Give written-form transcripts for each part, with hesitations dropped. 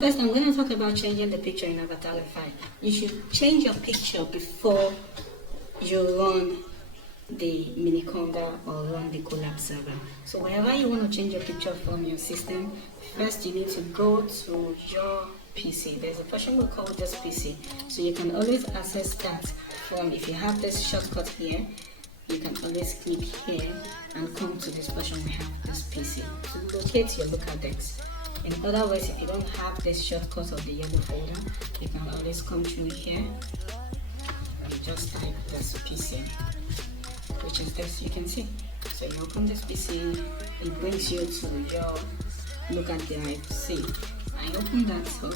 First, I'm going to talk about changing the picture in avatarify. You should change your picture before you run the miniconda or run the Colab server. So wherever you want to change your picture from your system, first you need to go to your PC. There's a portion we call this PC. So you can always access that from, if you have this shortcut here, you can always click here and come to this portion we have this PC to locate your local desk. In other words, if you don't have this shortcut of the yellow folder, you can always come through here and just type this PC, which is this, you can see. So you open this PC, it brings you to your local drive. See, I open that up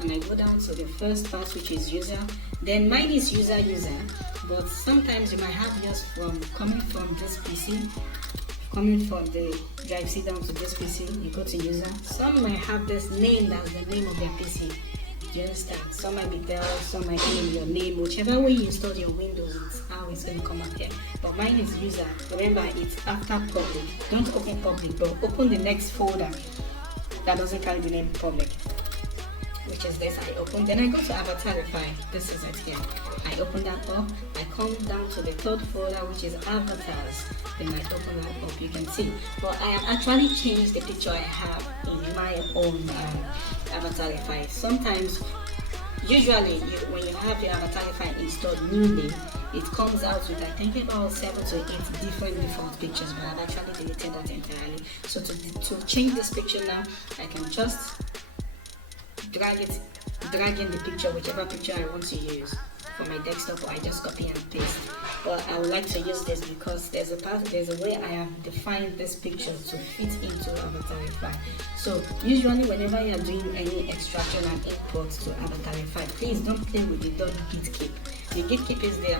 and I go down to the first part, which is user. Then mine is user, but sometimes you might have yours from coming from this PC. Coming from the drive C down to this PC, you go to user. Some might have this name, that's the name of their PC. Do you understand? Some might be there, some might be in your name. Whichever way you install your Windows, it's how it's going to come up here. But mine is user. Remember, it's after public. Don't open public, but open the next folder that doesn't carry the name public, which is this. I open, then I go to avatarify. This is it here. I open that up. I come down to the third folder, which is avatars. Then I open that up. You can see. But I have actually changed the picture I have in my own avatarify. Sometimes, usually, when you have your avatarify installed newly, it comes out with, I think, about 7 to 8 different default pictures. But I've actually deleted that entirely. So to change this picture now, I can just drag in the picture, whichever picture I want to use for my desktop, or I just copy and paste. But I would like to use this because there's a way I have defined this picture to fit into avatarify. So usually whenever you are doing any extraction and import to avatarify, please don't play with the .git keep. The git keep is the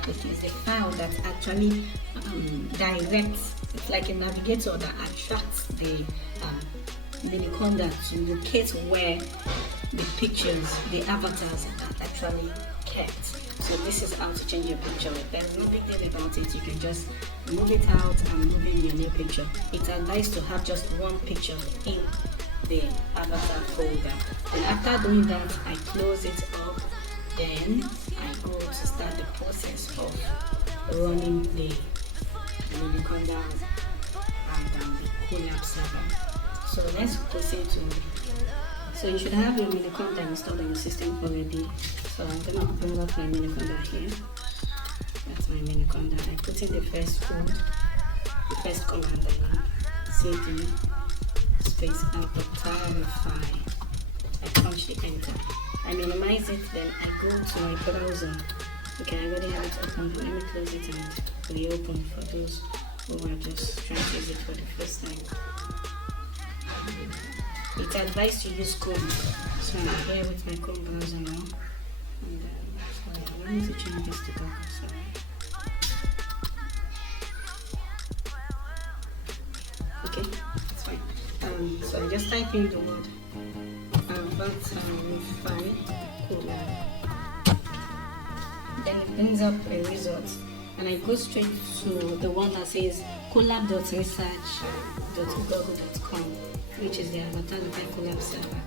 file that actually directs. It's like a navigator that attracts the miniconda to locate where the pictures, the avatars are actually kept. So this is how to change your picture. There's no big deal about it. You can just move it out and move in your new picture. It's advised to have just one picture in the avatar folder. Then after doing that, I close it up. Then I go to start the process of running the miniconda and the Colab server. So let's proceed to. So you should have your miniconda installed on your system already. So I'm gonna open up my miniconda here. That's my miniconda. I put in the first code, the first command. cd space avatarify. I punch the enter. I minimize it, then I go to my browser. Okay, I already have it open. Let me close it and reopen for those who are just trying to use it for the first time. It's advised to use Chrome. So I'm here with my Chrome browser now. And sorry, I need to change this to Google. Sorry. Okay, that's fine. So I just type in the word avatarify Colab. Then it brings up a result, and I go straight to the one that says colab.research.google.com, which is the avatarify Colab server.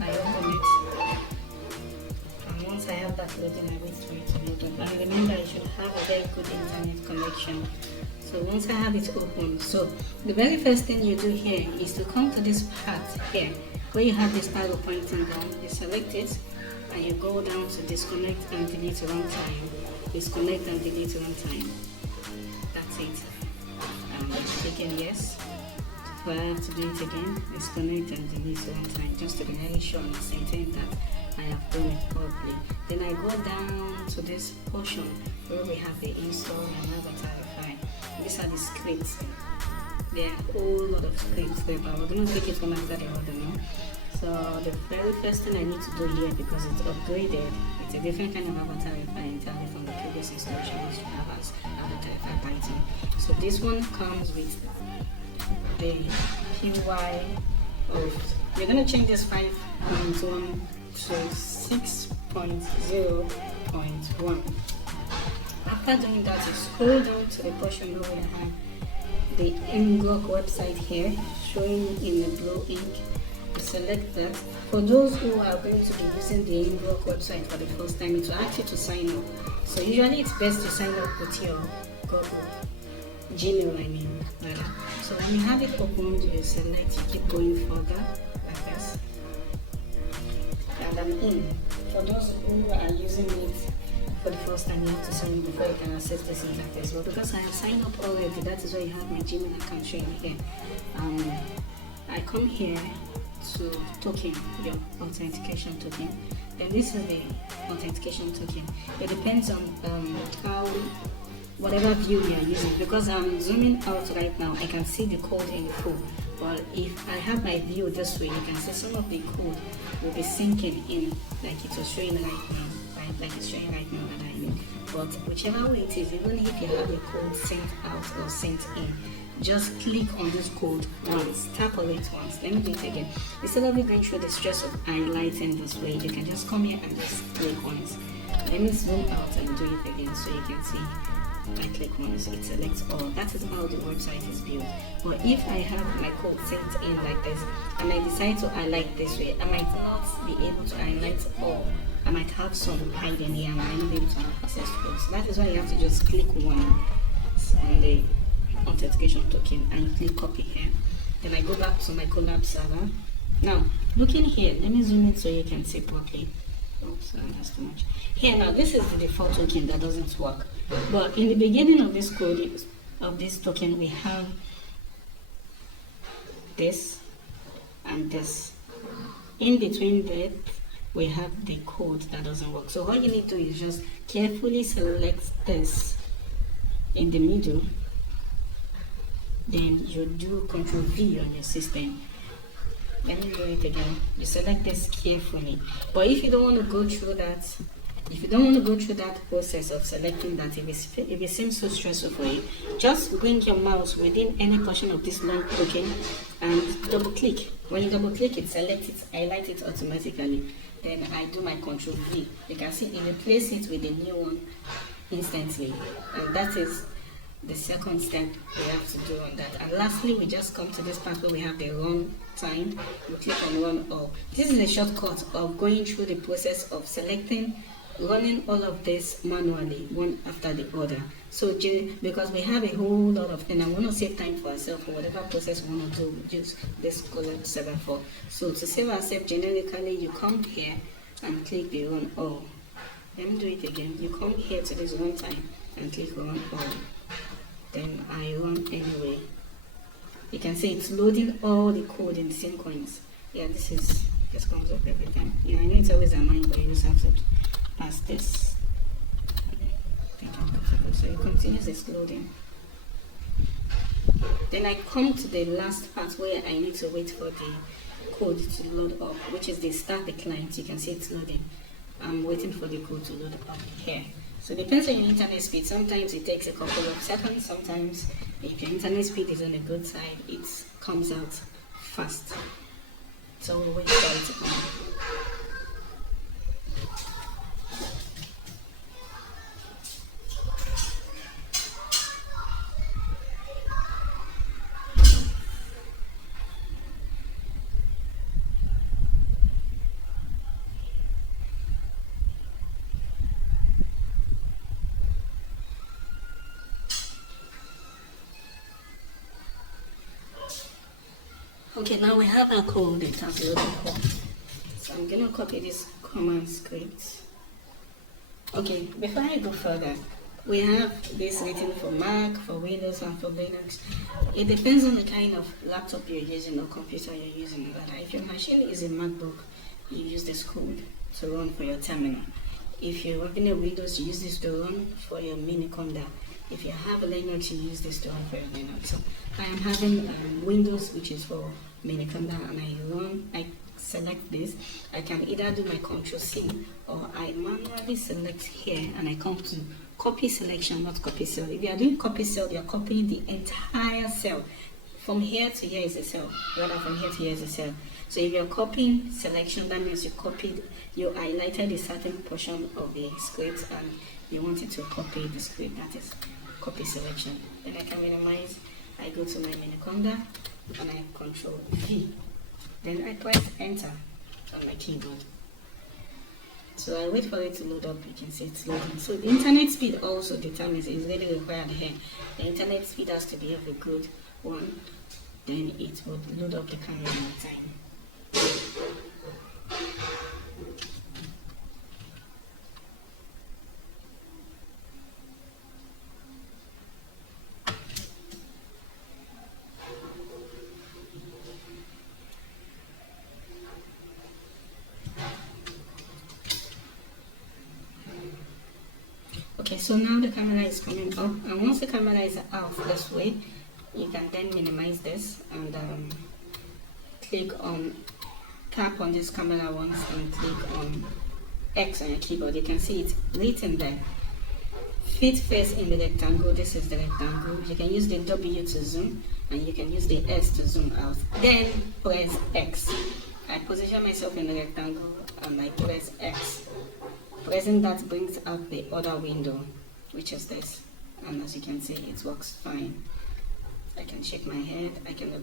I open it, and once I have that loading, I wait for it to load up. And remember, I should have a very good internet connection. So once I have it open, so the very first thing you do here is to come to this part here, where you have this arrow pointing down. You select it, and you go down to disconnect and delete runtime. Disconnect and delete runtime. That's it. Click in yes. But I have to do it again. Disconnect and delete runtime, just to be very sure and certain that I have done it properly. Then I go down to this portion where we have the install and avatarify. These are the scripts. There are a whole lot of scripts there, but we're going to take it one after the other now. So the very first thing I need to do here, because it's upgraded, it's a different kind of avatarify entirely from the previous instructions you have as avatarify Python. So this one comes with the UI of, we're going to change this 5.1 to 6.0.1. After doing that, you scroll down to the portion where we have the Ngok website here, showing in the blue ink You select that. For those who are going to be using the Inbox website for the first time, it will ask you to sign up. So usually it's best to sign up with your Google Gmail, I mean. Right? So when you have it opened, you select, you keep going further like this. And I'm in. For those who are using it for the first time, you have to sign up before you can access this interface. But because I have signed up already, that is why you have my Gmail account showing here. I come here to token, your authentication token. Then this is the authentication token. It depends on how, whatever view you are using. Because I'm zooming out right now, I can see the code in full. But if I have my view this way, you can see some of the code will be sinking in, like it was showing right now, right? Like it's showing right now that I mean. But whichever way it is, even if you have the code sent out or sent in, just click on this code once, tap on it once. Let me do it again. Instead of you going through the stress of highlighting this way, you can just come here and just click once. Let me zoom out and do it again so you can see. I click once, it selects all. That is how the website is built. But if I have my code sent in like this and I decide to highlight this way, I might not be able to highlight all. I might have some hiding here and I might not be able to access codes. That is why you have to just click once on the authentication token and click copy here. Then I go back to my Colab server. Now, looking here, let me zoom in so you can see properly. Oh, sorry, that's too much. Here now, this is the default token that doesn't work. But in the beginning of this code, of this token, we have this and this. In between that, we have the code that doesn't work. So all you need to do is just carefully select this in the middle. Then you do Ctrl V on your system. Let me do it again. You select this carefully. But if you don't want to go through that, process of selecting that, if it seems so stressful for you, just bring your mouse within any portion of this long token and double click. When you double click it, select it, highlight it automatically. Then I do my Ctrl V. You can see it replace it with a new one instantly. And that is the second step we have to do on that. And lastly, we just come to this part where we have the run time. We click on run all. This is a shortcut of going through the process of running all of this manually, one after the other. So because we have a whole lot of, and I want to save time for ourselves for whatever process we want to do, just this Colab server for. So to save ourselves generically, you come here and click the run all. Let me do it again. You come here to this run time and click run all. Then I run anyway. You can see it's loading all the code in sequence. Yeah, this comes up every time. Yeah, I know it's always annoying, but you just have to pass this. So it continues its loading. Then I come to the last part where I need to wait for the code to load up, which is the start the client. You can see it's loading. I'm waiting for the code to load up here. So it depends on your internet speed. Sometimes it takes a couple of seconds. Sometimes if your internet speed is on the good side, it comes out fast. So we'll wait for it to come. Okay, now we have our code, it has loaded up. So I'm gonna copy this command script. Okay, before I go further, we have this written for Mac, for Windows, and for Linux. It depends on the kind of laptop you're using or computer you're using. But if your machine is a MacBook, you use this code to run for your terminal. If you're working in Windows, you use this to run for your miniconda. If you have a Linux, you use this to run for your Linux. So I am having Windows, which is for miniconda, and I select this. I can either do my Ctrl C or I manually select here and I come to copy selection, not copy cell. If you are doing copy cell, you are copying the entire cell. From here to here is a cell, rather from here to here is a cell. So if you're copying selection, that means you highlighted a certain portion of the script and you wanted to copy the script, that is copy selection. Then I can minimize, I go to my miniconda and I Control V. Then I press enter on my keyboard. So I wait for it to load up. You can see it's loading. So the internet speed also determines, is really required here. The internet speed has to be of a good one. Then it would load up the camera in time. Okay, so now the camera is coming up, and once the camera is out this way, you can then minimize this and tap on this camera once and click on X on your keyboard. You can see it's written there. Fit face in the rectangle. This is the rectangle. You can use the W to zoom, and you can use the S to zoom out. Then press X. I position myself in the rectangle and I press X. Pressing that brings out the other window, which is this. And as you can see, it works fine. I can shake my head. I can